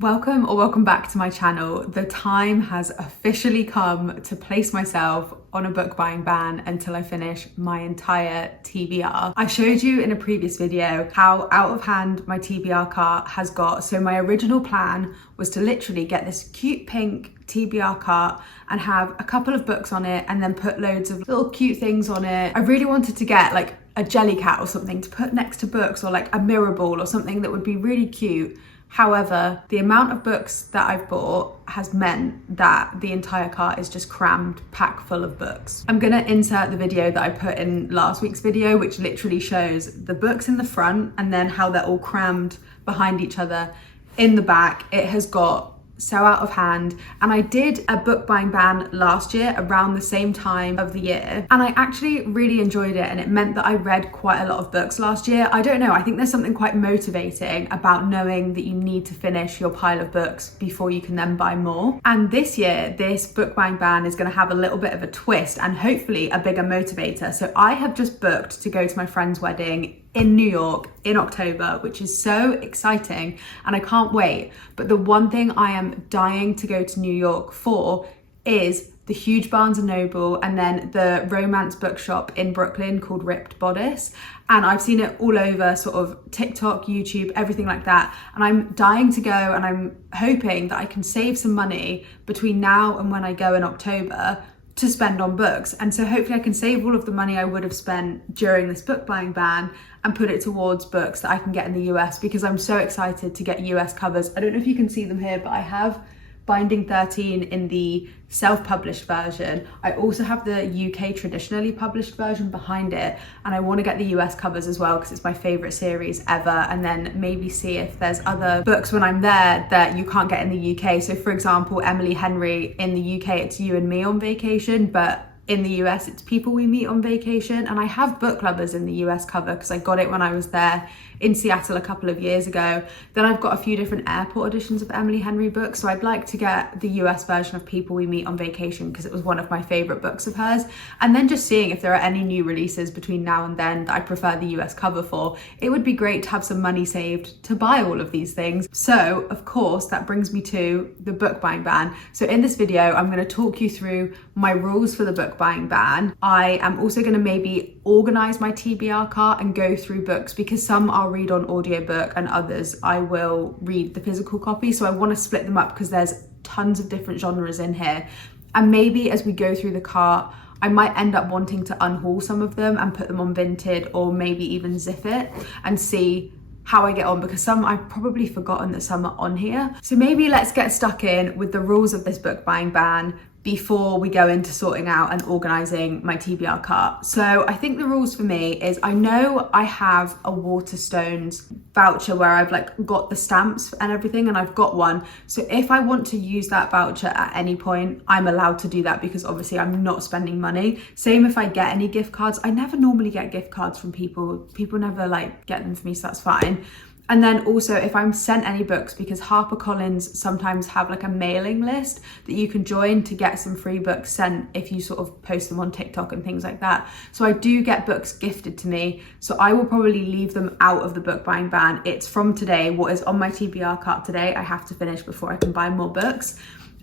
Welcome back to my channel. The time has officially come to place myself on a book buying ban until I finish my entire TBR. I showed you in a previous video how out of hand my TBR cart has got. So my original plan was to literally get this cute pink TBR cart and have a couple of books on it and then put loads of little cute things on it. I really wanted to get like a jelly cat or something to put next to books, or like a mirror ball or something that would be really cute. However, the amount of books that I've bought has meant that the entire cart is just crammed, packed full of books. I'm gonna insert the video that I put in last week's video, which literally shows the books in the front and then how they're all crammed behind each other in the back. It has got so out of hand, and I did a book buying ban last year around the same time of the year, and I actually really enjoyed it, and it meant that I read quite a lot of books last year. I don't know, I think there's something quite motivating about knowing that you need to finish your pile of books before you can then buy more. And this year, this book buying ban is going to have a little bit of a twist and hopefully a bigger motivator. So I have just booked to go to my friend's wedding in New York in October, which is so exciting and I can't wait. But the one thing I am dying to go to New York for is the huge Barnes & Noble and then the romance bookshop in Brooklyn called Ripped Bodice. And I've seen it all over sort of TikTok, YouTube, everything like that. And I'm dying to go, and I'm hoping that I can save some money between now and when I go in October to spend on books. And so hopefully I can save all of the money I would have spent during this book buying ban and put it towards books that I can get in the US, because I'm so excited to get US covers. I don't know if you can see them here, but I have Binding 13 in the self-published version. I also have the UK traditionally published version behind it, and I want to get the US covers as well because it's my favorite series ever, and then maybe see if there's other books when I'm there that you can't get in the UK. So for example, Emily Henry, in the UK it's You and Me on Vacation, but in the US it's People We Meet on Vacation. And I have Book Lovers in the US cover because I got it when I was there in Seattle a couple of years ago. Then I've got a few different airport editions of Emily Henry books, so I'd like to get the US version of People We Meet on Vacation because it was one of my favorite books of hers. And then just seeing if there are any new releases between now and then that I prefer the US cover for. It would be great to have some money saved to buy all of these things. So of course that brings me to the book buying ban. So in this video I'm going to talk you through my rules for the book buying ban. I am also going to maybe organize my TBR cart and go through books, because some I'll read on audiobook and others I will read the physical copy. So I want to split them up because there's tons of different genres in here. And maybe as we go through the cart, I might end up wanting to unhaul some of them and put them on Vinted, or maybe even zip it and see how I get on, because some I've probably forgotten that some are on here. So maybe let's get stuck in with the rules of this book buying ban before we go into sorting out and organizing my TBR cart. So I think the rules for me is, I know I have a Waterstones voucher where I've like got the stamps and everything, and I've got one. So if I want to use that voucher at any point, I'm allowed to do that, because obviously I'm not spending money. Same if I get any gift cards. I never normally get gift cards from people. People never like get them for me, so that's fine. And then also if I'm sent any books, because HarperCollins sometimes have like a mailing list that you can join to get some free books sent if you sort of post them on TikTok and things like that. So I do get books gifted to me. So I will probably leave them out of the book buying ban. It's from today. What is on my TBR cart today, I have to finish before I can buy more books.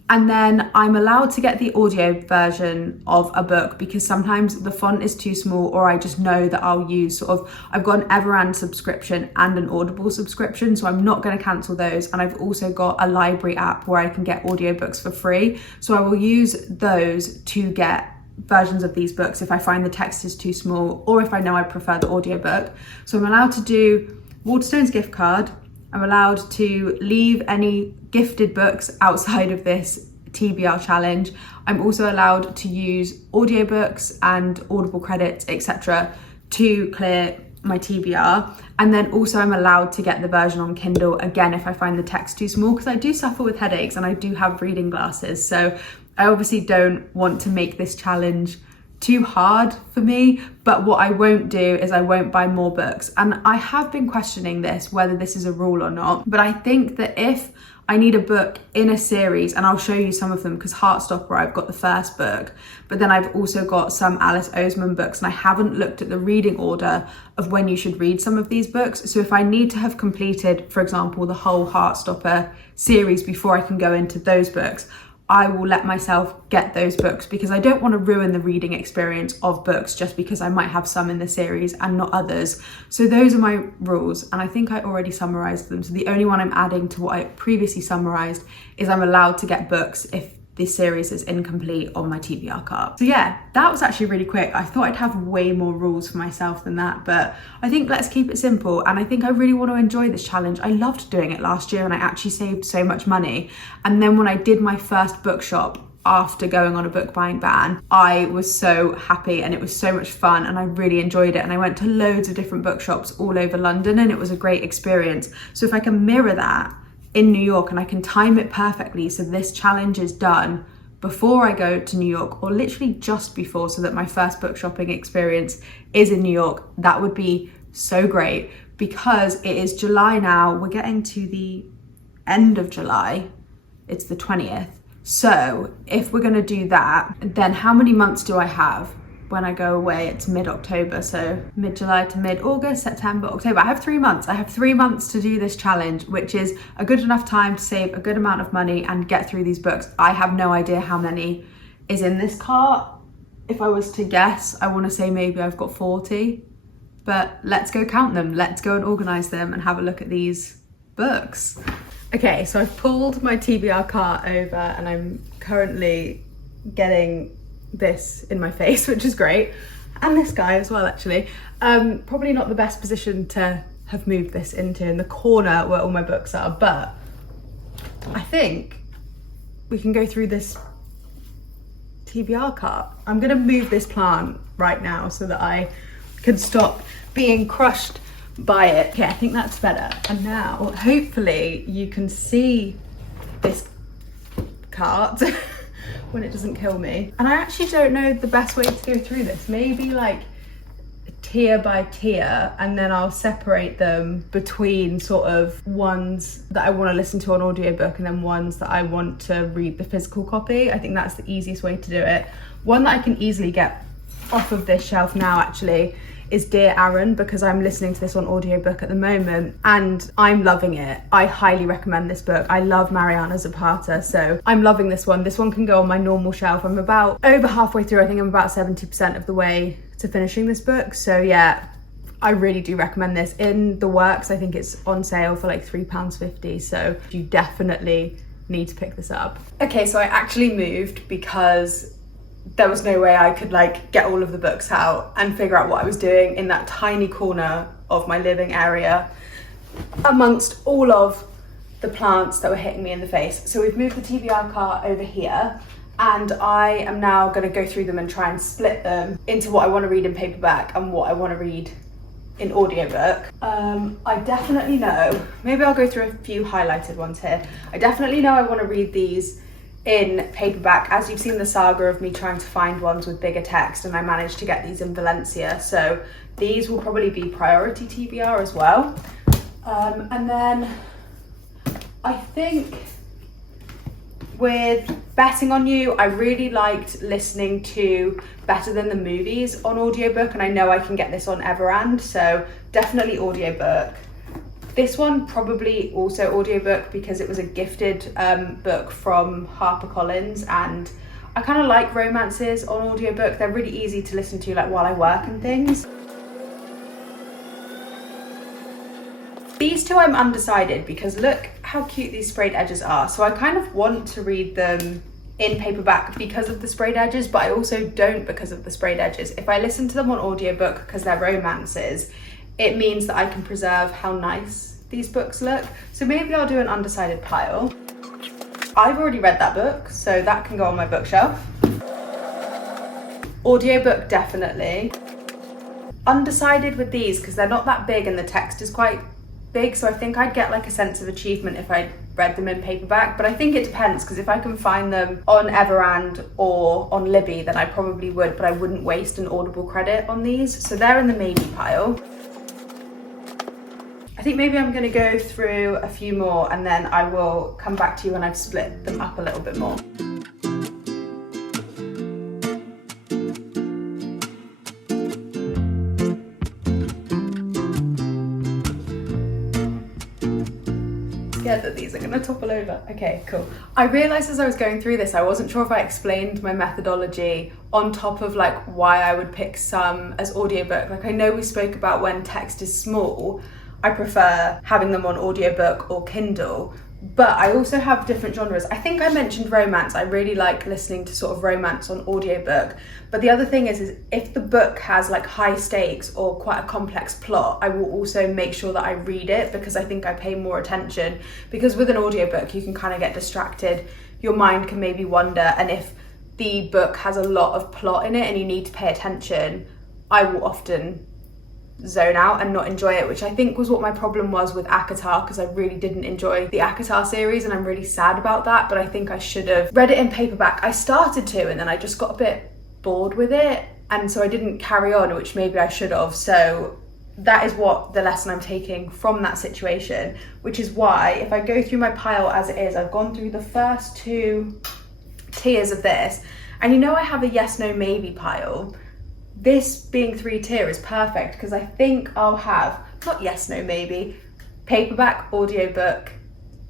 And then I'm allowed to get the audio version of a book, because sometimes the font is too small, or I just know that I'll use sort of, I've got an Everand subscription and an Audible subscription, so I'm not going to cancel those. And I've also got a library app where I can get audiobooks for free. So I will use those to get versions of these books if I find the text is too small, or if I know I prefer the audiobook. So I'm allowed to do Waterstones gift card. I'm allowed to leave any gifted books outside of this TBR challenge. I'm also allowed to use audiobooks and Audible credits, etc., to clear my TBR. And then also I'm allowed to get the version on Kindle, again, if I find the text too small, because I do suffer with headaches and I do have reading glasses. So I obviously don't want to make this challenge too hard for me, but what I won't do is I won't buy more books. And I have been questioning this, whether this is a rule or not, but I think that if I need a book in a series, and I'll show you some of them because Heartstopper, I've got the first book, but then I've also got some Alice Oseman books, and I haven't looked at the reading order of when you should read some of these books. So if I need to have completed, for example, the whole Heartstopper series before I can go into those books, I will let myself get those books because I don't want to ruin the reading experience of books just because I might have some in the series and not others. So those are my rules, and I think I already summarized them. So the only one I'm adding to what I previously summarized is I'm allowed to get books if this series is incomplete on my TBR cart. So yeah, that was actually really quick. I thought I'd have way more rules for myself than that, but I think let's keep it simple. And I think I really want to enjoy this challenge. I loved doing it last year and I actually saved so much money. And then when I did my first bookshop after going on a book buying ban, I was so happy and it was so much fun and I really enjoyed it. And I went to loads of different bookshops all over London and it was a great experience. So if I can mirror that in New York and I can time it perfectly so this challenge is done before I go to New York, or literally just before, so that my first book shopping experience is in New York, that would be so great. Because it is July now, we're getting to the end of July, it's the 20th. So if we're gonna do that, then how many months do I have? When I go away, it's mid-October, so mid-July to mid-August, September, October. I have 3 months. I have 3 months to do this challenge, which is a good enough time to save a good amount of money and get through these books. I have no idea how many is in this cart. If I was to guess, I want to say maybe I've got 40, but let's go count them. Let's go and organize them and have a look at these books. Okay, so I've pulled my TBR cart over and I'm currently getting this in my face, which is great, and this guy as well actually. Probably not the best position to have moved this into, in the corner where all my books are, but I think we can go through this TBR cart. I'm gonna move this plant right now so that I can stop being crushed by it. Okay, I think that's better. And now hopefully you can see this cart when it doesn't kill me. And I actually don't know the best way to go through this. Maybe like tier by tier, and then I'll separate them between sort of ones that I want to listen to on audiobook and then ones that I want to read the physical copy. I think that's the easiest way to do it. One that I can easily get off of this shelf now actually is Dear Aaron, because I'm listening to this on audiobook at the moment and I'm loving it. I highly recommend this book. I love Mariana Zapata, so I'm loving this one. This one can go on my normal shelf. I'm about over halfway through. I think I'm about 70% of the way to finishing this book. So yeah, I really do recommend this. In the works, I think it's on sale for like £3.50. So you definitely need to pick this up. Okay, so I actually moved because there was no way I could like get all of the books out and figure out what I was doing in that tiny corner of my living area amongst all of the plants that were hitting me in the face. So we've moved the TBR cart over here and I am now going to go through them and try and split them into what I want to read in paperback and what I want to read in audiobook. I definitely know, maybe I'll go through a few highlighted ones here. I definitely know I want to read these in paperback, as you've seen the saga of me trying to find ones with bigger text, and I managed to get these in Valencia, so these will probably be priority TBR as well. And then I think with Betting on You, I really liked listening to Better Than the Movies on audiobook, and I know I can get this on Everand, so definitely audiobook. This one probably also audiobook because it was a gifted book from HarperCollins, and I kind of like romances on audiobook. They're really easy to listen to like while I work and things. These two I'm undecided because look how cute these sprayed edges are. So I kind of want to read them in paperback because of the sprayed edges, but I also don't because of the sprayed edges. If I listen to them on audiobook because they're romances, it means that I can preserve how nice these books look. So maybe I'll do an undecided pile. I've already read that book, so that can go on my bookshelf. Audiobook, definitely. Undecided with these because they're not that big and the text is quite big, so I think I'd get like a sense of achievement if I read them in paperback, but I think it depends because if I can find them on Everand or on Libby, then I probably would, but I wouldn't waste an Audible credit on these. So they're in the maybe pile. I think maybe I'm gonna go through a few more and then I will come back to you when I've split them up a little bit more. Scared that these are gonna topple over. Okay, cool. I realized as I was going through this, I wasn't sure if I explained my methodology on top of like why I would pick some as audiobook. Like I know we spoke about when text is small, I prefer having them on audiobook or Kindle, but I also have different genres. I think I mentioned romance. I really like listening to sort of romance on audiobook. But the other thing is if the book has like high stakes or quite a complex plot, I will also make sure that I read it because I think I pay more attention. Because with an audiobook, you can kind of get distracted. Your mind can maybe wander. And if the book has a lot of plot in it and you need to pay attention, I will often zone out and not enjoy it, which I think was what my problem was with ACOTAR, because I really didn't enjoy the ACOTAR series and I'm really sad about that. But I think I should have read it in paperback. I started to and then I just got a bit bored with it, and so I didn't carry on, which maybe I should have. So that is what the lesson I'm taking from that situation, which is why if I go through my pile as it is, I've gone through the first 2 tiers of this, and you know I have a yes, no, maybe pile. This being 3 tier is perfect because I think I'll have, not yes, no, maybe, paperback, audiobook,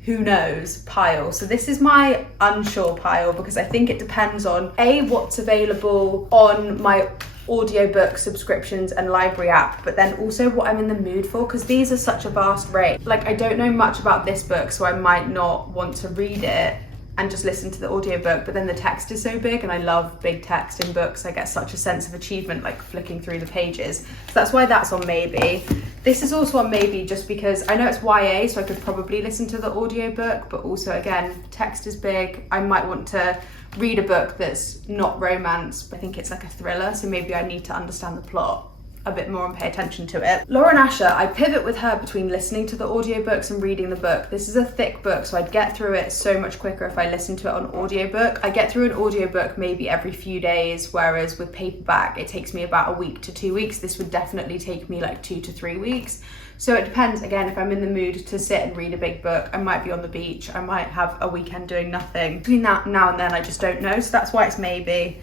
who knows pile. So this is my unsure pile because I think it depends on A, what's available on my audiobook subscriptions and library app, but then also what I'm in the mood for, because these are such a vast range. Like I don't know much about this book, so I might not want to read it and just listen to the audiobook, but then the text is so big and I love big text in books. I get such a sense of achievement like flicking through the pages. So that's why that's on maybe. This is also on maybe just because I know it's YA, so I could probably listen to the audiobook, but also again, text is big. I might want to read a book that's not romance. I think it's like a thriller, so maybe I need to understand the plot a bit more and pay attention to it. Lauren Asher, I pivot with her between listening to the audiobooks and reading the book. This is a thick book, so I'd get through it so much quicker if I listened to it on audiobook. I get through an audiobook maybe every few days, whereas with paperback, it takes me about a week to 2 weeks. This would definitely take me like 2 to 3 weeks. So it depends, again, if I'm in the mood to sit and read a big book, I might be on the beach, I might have a weekend doing nothing. Between now and then, I just don't know, so that's why it's maybe.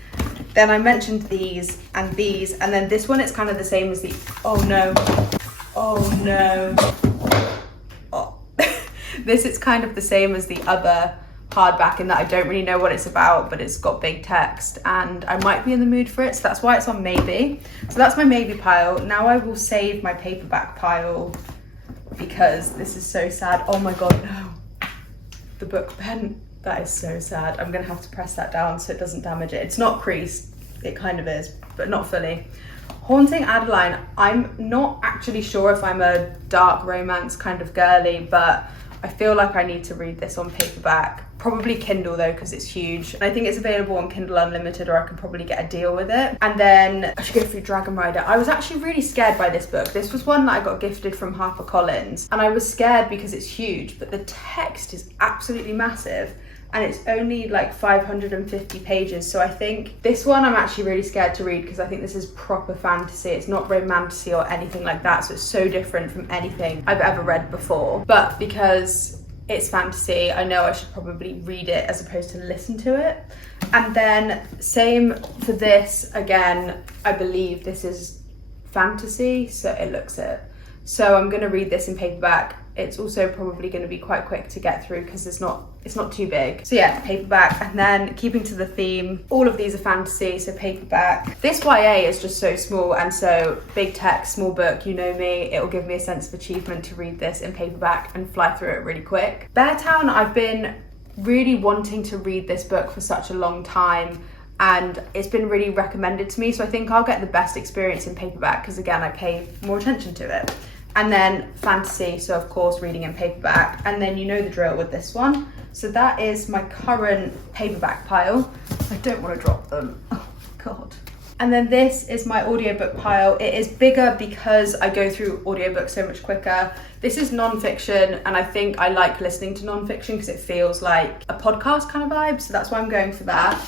Then I mentioned these, and then this one, it's kind of the same as the, oh no. Oh. This is kind of the same as the other hardback in that I don't really know what it's about, but it's got big text and I might be in the mood for it, so that's why it's on maybe. So that's my maybe pile. Now I will save my paperback pile because this is so sad. Oh my god, no. The book pen, that is so sad. I'm gonna have to press that down so it doesn't damage it. It's not creased, it kind of is, but not fully. Haunting Adeline, I'm not actually sure if I'm a dark romance kind of girly, but I feel like I need to read this on paperback. Probably Kindle though, because it's huge. And I think it's available on Kindle Unlimited, or I could probably get a deal with it. And then I should go through Dragon Rider. I was actually really scared by this book. This was one that I got gifted from HarperCollins. And I was scared because it's huge, but the text is absolutely massive. And it's only like 550 pages. So I think this one I'm actually really scared to read because I think this is proper fantasy. It's not romantasy or anything like that. So it's so different from anything I've ever read before. But because it's fantasy, I know I should probably read it as opposed to listen to it. And then same for this, again, I believe this is fantasy, so it looks it. So I'm gonna read this in paperback. It's also probably going to be quite quick to get through because it's not too big. So yeah, paperback. And then keeping to the theme, all of these are fantasy, so paperback. This YA is just so small, and so big text, small book, you know me, it will give me a sense of achievement to read this in paperback and fly through it really quick. Beartown, I've been really wanting to read this book for such a long time, and it's been really recommended to me, so I think I'll get the best experience in paperback because again, I pay more attention to it. And then fantasy, so of course reading in paperback, and then you know the drill with this one. So that is my current paperback pile. I don't want to drop them, oh god. And then this is my audiobook pile. It is bigger because I go through audiobooks so much quicker. This is non-fiction, and I think I like listening to non-fiction because it feels like a podcast kind of vibe, so that's why I'm going for that.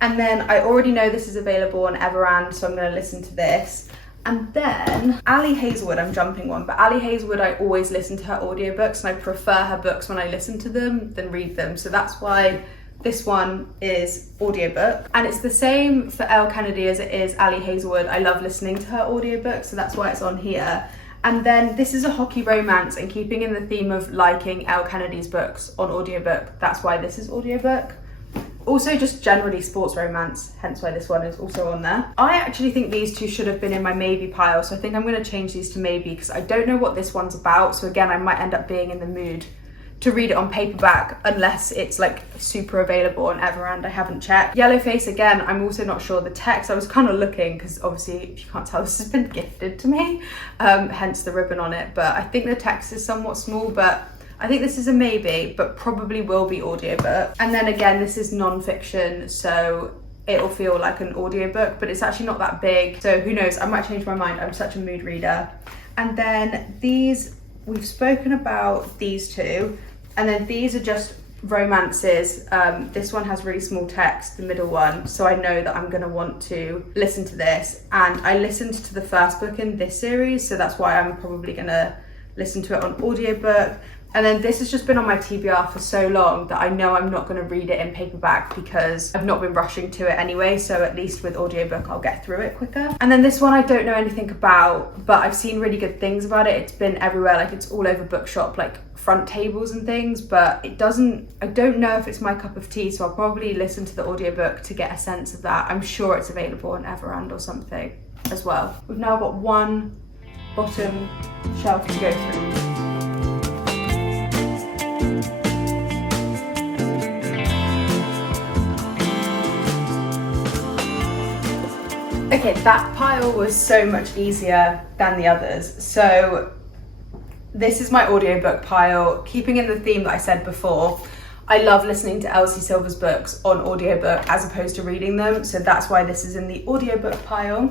And then I already know this is available on Everand, so I'm going to listen to this. And then Ali Hazelwood, I'm jumping one, but Ali Hazelwood, I always listen to her audiobooks and I prefer her books when I listen to them than read them. So that's why this one is audiobook. And it's the same for Elle Kennedy as it is Ali Hazelwood. I love listening to her audiobook, so that's why it's on here. And then this is a hockey romance, and keeping in the theme of liking Elle Kennedy's books on audiobook, that's why this is audiobook. Also just generally sports romance, hence why this one is also on there. I actually think these two should have been in my maybe pile, so I think I'm going to change these to maybe because I don't know what this one's about. So again, I might end up being in the mood to read it on paperback unless it's like super available on Everand. I haven't checked. Yellowface, again, I'm also not sure. The text, I was kind of looking because obviously, if you can't tell, this has been gifted to me, hence the ribbon on it. But I think the text is somewhat small, but I think this is a maybe, but probably will be audiobook. And then again, this is non-fiction, so it'll feel like an audiobook, but it's actually not that big. So who knows, I might change my mind. I'm such a mood reader. And then these, we've spoken about these two. And then these are just romances. This one has really small text, the middle one, so I know that I'm going to want to listen to this. And I listened to the first book in this series, so that's why I'm probably going to listen to it on audiobook. And then this has just been on my TBR for so long that I know I'm not going to read it in paperback because I've not been rushing to it anyway, so at least with audiobook I'll get through it quicker. And then this one I don't know anything about, but I've seen really good things about it. It's been everywhere, like it's all over bookshop, like front tables and things, but I don't know if it's my cup of tea, so I'll probably listen to the audiobook to get a sense of that. I'm sure it's available on Everand or something as well. We've now got one bottom shelf to go through. Okay, that pile was so much easier than the others. So this is my audiobook pile. Keeping in the theme that I said before, I love listening to Elsie Silver's books on audiobook as opposed to reading them. So that's why this is in the audiobook pile.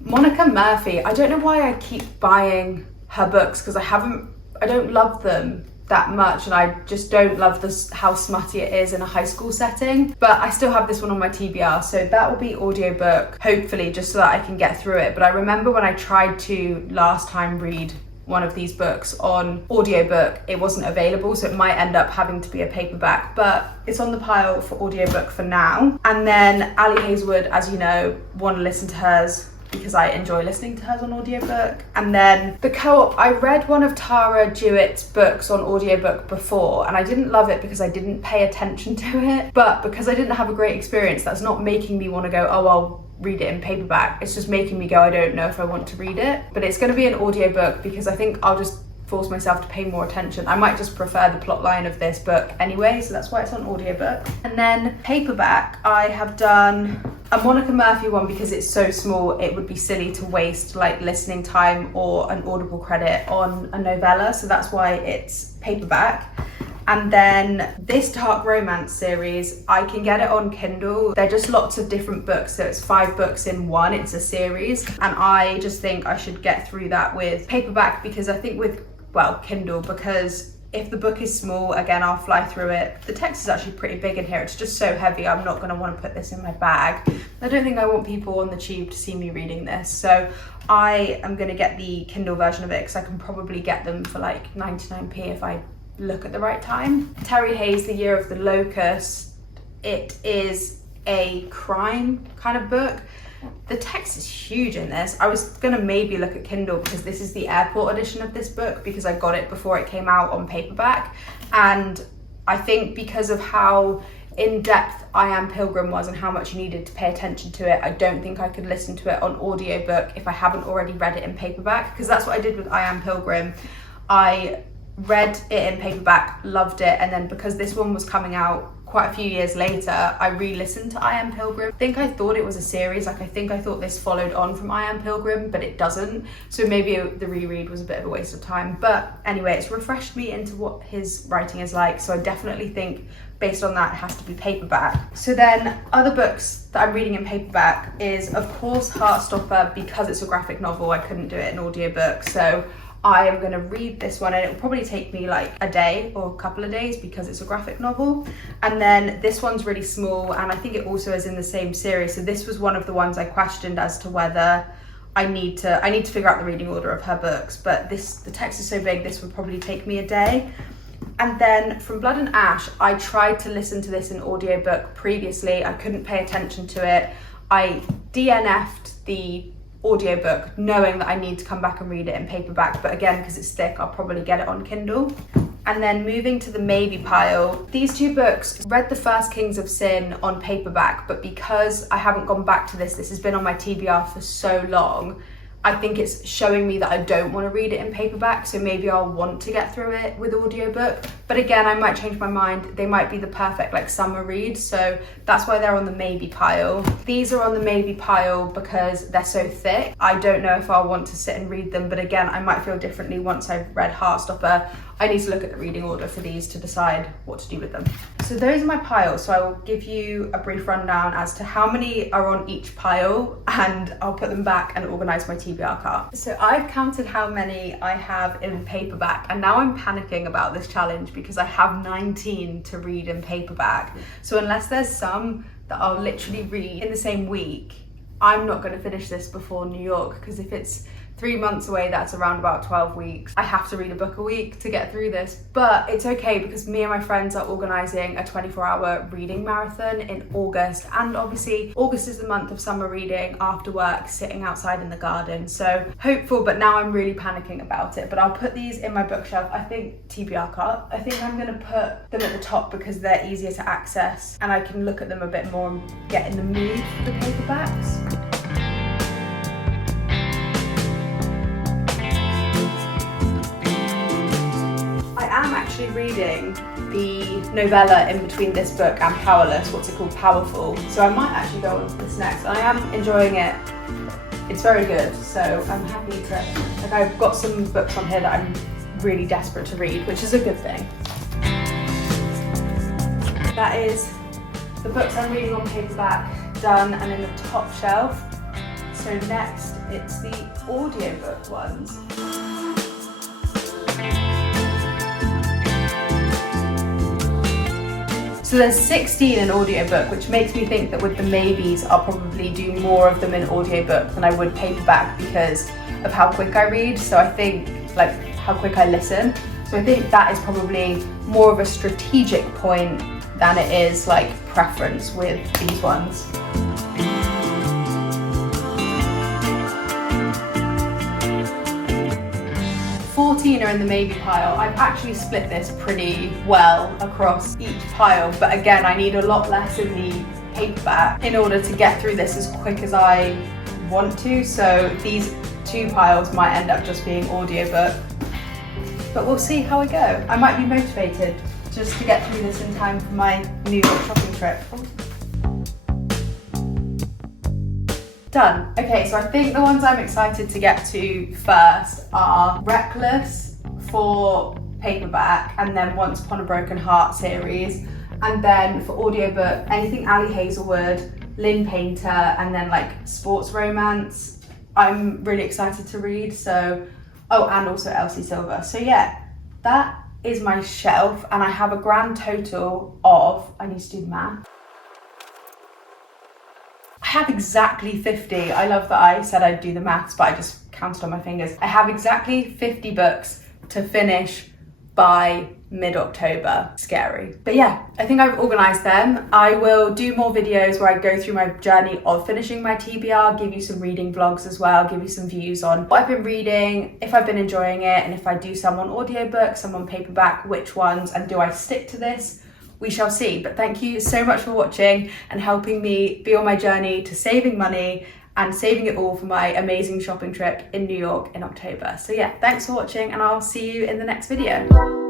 Monica Murphy, I don't know why I keep buying her books because I don't love them that much, and I just don't love how smutty it is in a high school setting, but I still have this one on my TBR, so that will be audiobook, hopefully, just so that I can get through it. But I remember when I tried to last time read one of these books on audiobook, it wasn't available, so it might end up having to be a paperback, but it's on the pile for audiobook for now. And then Ali Hazelwood, as you know, want to listen to hers because I enjoy listening to hers on audiobook. And then The Co-op, I read one of Tara Jewett's books on audiobook before, and I didn't love it because I didn't pay attention to it, but because I didn't have a great experience, that's not making me want to go, oh, I'll read it in paperback. It's just making me go, I don't know if I want to read it. But it's going to be an audiobook because I think I'll just force myself to pay more attention. I might just prefer the plot line of this book anyway, so that's why it's on audiobook. And then paperback, I have done a Monica Murphy one because it's so small, it would be silly to waste like listening time or an Audible credit on a novella, so that's why it's paperback. And then this dark romance series, I can get it on Kindle. They're just lots of different books, so it's 5 books in one, it's a series. And I just think I should get through that with paperback because I think with, well, Kindle, because if the book is small, again, I'll fly through it. The text is actually pretty big in here. It's just so heavy. I'm not gonna wanna put this in my bag. I don't think I want people on the tube to see me reading this. So I am gonna get the Kindle version of it because I can probably get them for like 99p if I look at the right time. Terry Hayes, The Year of the Locust. It is a crime kind of book. The text is huge in this. I was gonna maybe look at Kindle because this is the airport edition of this book because I got it before it came out on paperback. And I think because of how in-depth I Am Pilgrim was and how much you needed to pay attention to it, I don't think I could listen to it on audiobook if I haven't already read it in paperback, because that's what I did with I Am Pilgrim. I read it in paperback, loved it, and then because this one was coming out quite a few years later, I re-listened to I Am Pilgrim. I thought it was a series, like I thought this followed on from I Am Pilgrim, but it doesn't. So maybe the reread was a bit of a waste of time. But anyway, it's refreshed me into what his writing is like, so I definitely think based on that it has to be paperback. So then other books that I'm reading in paperback is of course Heartstopper, because it's a graphic novel, I couldn't do it in audiobook. So I am going to read this one, and it will probably take me like a day or a couple of days because it's a graphic novel. And then this one's really small, and I think it also is in the same series. So this was one of the ones I questioned as to whether I need to figure out the reading order of her books, but the text is so big, this would probably take me a day. And then from Blood and Ash, I tried to listen to this in audiobook previously. I couldn't pay attention to it. I DNF'd the audiobook knowing that I need to come back and read it in paperback, but again, because it's thick, I'll probably get it on Kindle. And then moving to the maybe pile, these two books, read the first Kings of Sin on paperback, but because I haven't gone back to this has been on my TBR for so long, I think it's showing me that I don't want to read it in paperback, so maybe I'll want to get through it with audiobook. But again, I might change my mind. They might be the perfect like summer read, so that's why they're on the maybe pile. These are on the maybe pile because they're so thick. I don't know if I'll want to sit and read them, but again, I might feel differently once I've read Heartstopper. I need to look at the reading order for these to decide what to do with them. So those are my piles. So I will give you a brief rundown as to how many are on each pile, and I'll put them back and organize my TBR cart. So I've counted how many I have in paperback, and now I'm panicking about this challenge because I have 19 to read in paperback. So unless there's some that I'll literally read in the same week, I'm not going to finish this before New York, because if it's 3 months away, that's around about 12 weeks. I have to read a book a week to get through this, but it's okay because me and my friends are organizing a 24-hour reading marathon in August, and obviously August is the month of summer reading after work, sitting outside in the garden. So hopeful, but now I'm really panicking about it. But I'll put these in my bookshelf. I think TBR cart. I think I'm gonna put them at the top because they're easier to access and I can look at them a bit more and get in the mood for the paperbacks. I'm actually reading the novella in between this book and Powerless, what's it called, Powerful. So I might actually go on to this next. I am enjoying it. It's very good, so I'm happy to, like, I've got some books on here that I'm really desperate to read, which is a good thing. That is the books I'm reading on paperback done and in the top shelf. So next, it's the audiobook ones. So there's 16 in audiobook, which makes me think that with the maybes, I'll probably do more of them in audiobook than I would paperback because of how quick I read. So I think, like, how quick I listen. So I think that is probably more of a strategic point than it is like preference with these ones. Are in the maybe pile. I've actually split this pretty well across each pile, but again, I need a lot less in the paperback in order to get through this as quick as I want to. So these two piles might end up just being audiobook, but we'll see how I go. I might be motivated just to get through this in time for my New York shopping trip. Done. Okay, so I think the ones I'm excited to get to first are Reckless for paperback, and then Once Upon a Broken Heart series, and then for audiobook, anything Ali Hazelwood, Lynn Painter, and then like sports romance. I'm really excited to read, so, oh, and also Elsie Silver. So yeah, that is my shelf, and I have a grand total of, I need to do the math. I have exactly 50. I love that I said I'd do the maths, but I just counted on my fingers. I have exactly 50 books to finish by mid-October. Scary. But yeah, I think I've organised them. I will do more videos where I go through my journey of finishing my TBR, give you some reading vlogs as well, give you some views on what I've been reading, if I've been enjoying it, and if I do some on audiobook, some on paperback, which ones, and do I stick to this? We shall see. But thank you so much for watching and helping me be on my journey to saving money and saving it all for my amazing shopping trip in New York in October. So yeah, thanks for watching, and I'll see you in the next video.